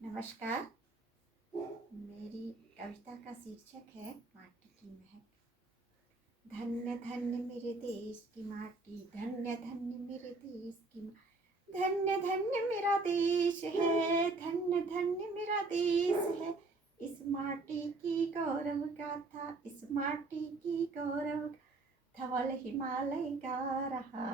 नमस्कार। मेरी कविता का शीर्षक है माटी की महक। धन्य धन्य मेरे देश की माटी, धन्य धन्य मेरे देश की, धन्य धन्य मेरा देश है, धन्य धन्य मेरा देश है। इस माटी की गौरव गाथा, इस माटी की गौरव, धवल हिमालय गा रहा,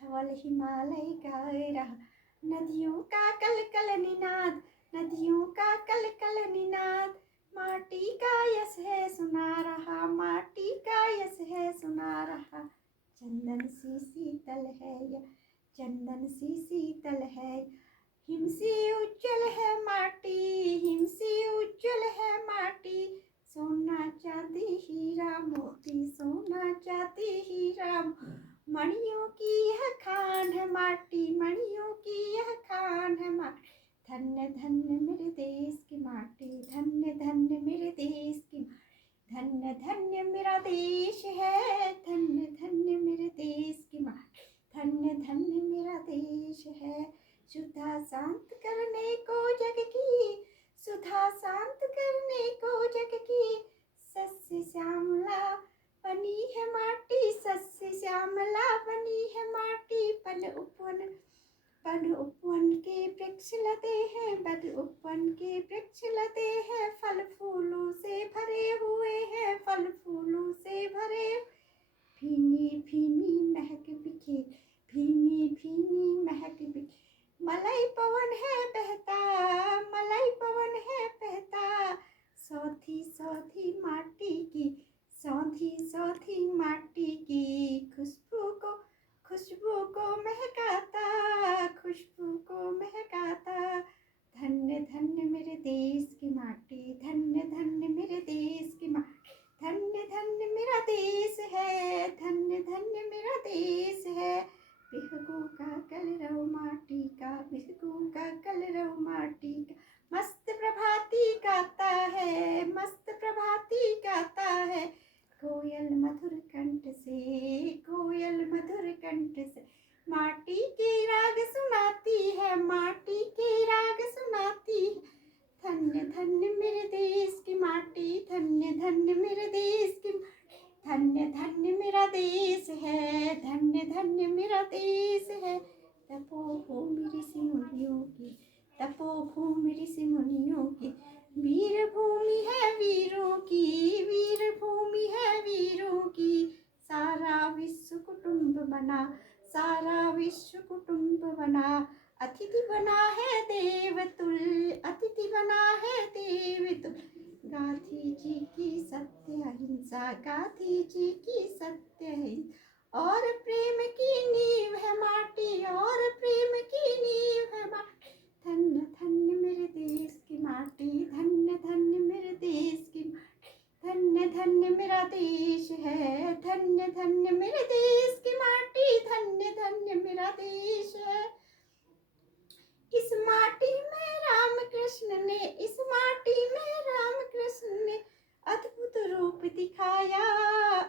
धवल हिमालय गा रहा। नदियों का कल कल निनाद, नदियों का कल कल निनाद, माटी का यश है सुना रहा, माटी का यश है सुना रहा। चंदन सी शीतल है यह, चंदन सी शीतल है, हिम सी उज्जवल है माटी, हिम सी उज्जवल है माटी। सोना चांदी हीरा मोती, सोना चांदी हीरा, मणियों की यह खान है माटी, मणियों की यह खान है माटी। धन्य धन्य मेरे देश की माटी, धन्य धन्य मेरे देश की, धन्य धन्य मेरा देश है, धन्य धन्य मेरे देश की माटी, धन्य धन्य मेरा देश है। सुधा शांत करने को जग की, सुधा शांत करने को जग की, सस्य श्यामला बनी है माटी, सस्य श्यामला बनी है माटी। पन उपवन के वृक्ष लदे हैं, पन उपवन के वृक्ष लदे हैं, फल फूलों से भरे हुए हैं, फल फूलों से भरे। भीनी भीनी महक बिखे, भीनी भीनी महक बिखे, मलय पवन है बहता, मलय पवन है बहता। सौधी सौधी माटी की, सौधी सौधी माटी की, खुशबू को महकाता, खुशबू को महकाता। धन्य धन्य मेरे देश की माटी, धन्य धन्य मेरे देश की माटी, धन्य धन्य मेरा देश है, धन्य धन्य मेरा देश है। बिहगू का कलरव माटी का, बिहगू का कलरव माटी का, मस्त प्रभाती गाता है, मस्त प्रभाती गाता है। कोयल मधुर कंठ से, कोयल मधुर कंठ से, माटी के राग सुनाती है, माटी के राग सुनाती है। धन्य धन्य मेरे देश की माटी, धन्य धन्य मेरे देश की, धन्य धन्य मेरा देश है, धन्य धन्य मेरा देश है। तपोभूमि ऋषि मुनियों की, तपोभूमि ऋषि मुनियों की, वीर भूमि है वीरों की, वीर भूमि है वीरों की। सारा विश्व कुटुंब बना, सारा विश्व कुटुंब बना, अतिथि बना है देवतुल्य, अतिथि बना है देवतुल्य। गांधी जी की सत्य अहिंसा, गांधी जी की सत्य अहिंसा, और प्रेम की नींव है माटी, और प्रेम की नींव है माटी। धन्य धन्य मेरे देश की माटी, धन्य धन्य मेरे देश की माटी, धन्य धन्य मेरा देश है, धन्य धन्य मेरे देश की माटी, धन्य धन्य मेरा देश है। इस माटी में रामकृष्ण ने, इस माटी में रामकृष्ण ने अद्भुत रूप दिखाया,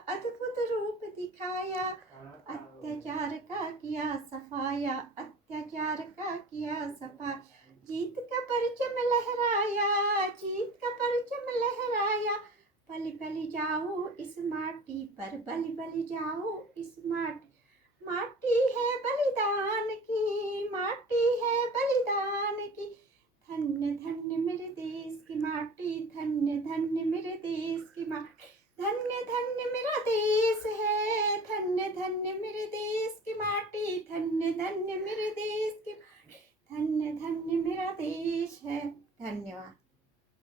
अद्भुत रूप दिखाया। अत्याचार का किया सफाया, अत्याचार का किया सफाया। जीत का परचम लहराया, जीत का परचम लहराया। बलि बलि जाओ इस माटी पर, बलि बलि जाओ इस माटी, माटी है बलिदान की, माटी है बलिदान की। धन्य धन्य मेरे देश की माटी, धन्य धन्य मेरे देश की माटी, धन्य धन्य मेरा देश है, धन्य धन्य मेरे देश की माटी, धन्य धन्य मेरे देश